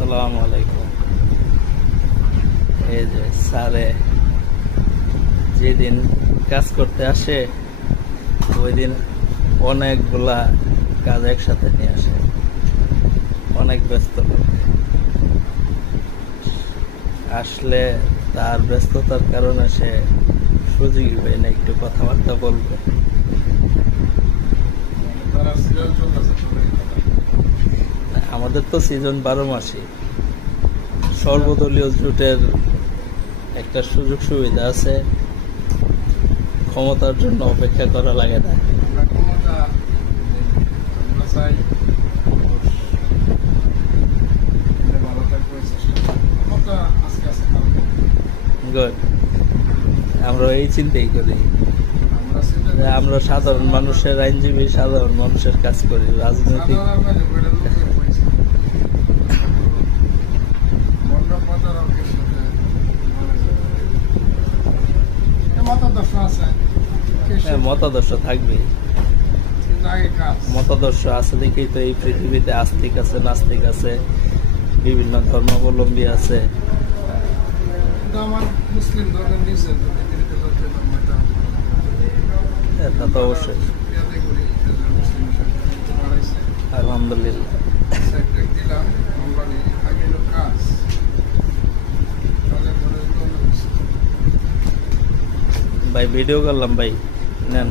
আসসালামু আলাইকুম। এই যে স্যারে যেদিন কাজ করতে আসে ওই দিন অনেকগুলা কাজ একসাথে নিয়ে আসে, অনেক ব্যস্ত লোক। আসলে তার ব্যস্ততার কারণে সে সুযোগই পায় না একটু কথাবার্তা বলবে। আমাদের তো সিজন 12 মাসই। সর্বদলীয় জোটের একটা সুযোগ সুবিধা আছে, ক্ষমতার জন্য অপেক্ষা করা লাগে না। গুড, আমরা এই চিন্তাই করি। আমরা সাধারণ মানুষের আইনজীবী, সাধারণ মানুষের কাজ করি। রাজনৈতিক মতাদর্শ থাকবে, মতাদর্শ আছে দেখেই তো এই পৃথিবীতে আস্তিক আছে, নাস্তিক আছে, বিভিন্ন ধর্মাবলম্বী আছে। তা তো অবশ্যই, আলহামদুলিল্লাহ। ভাই ভিডিও করলাম ভাই, নেন।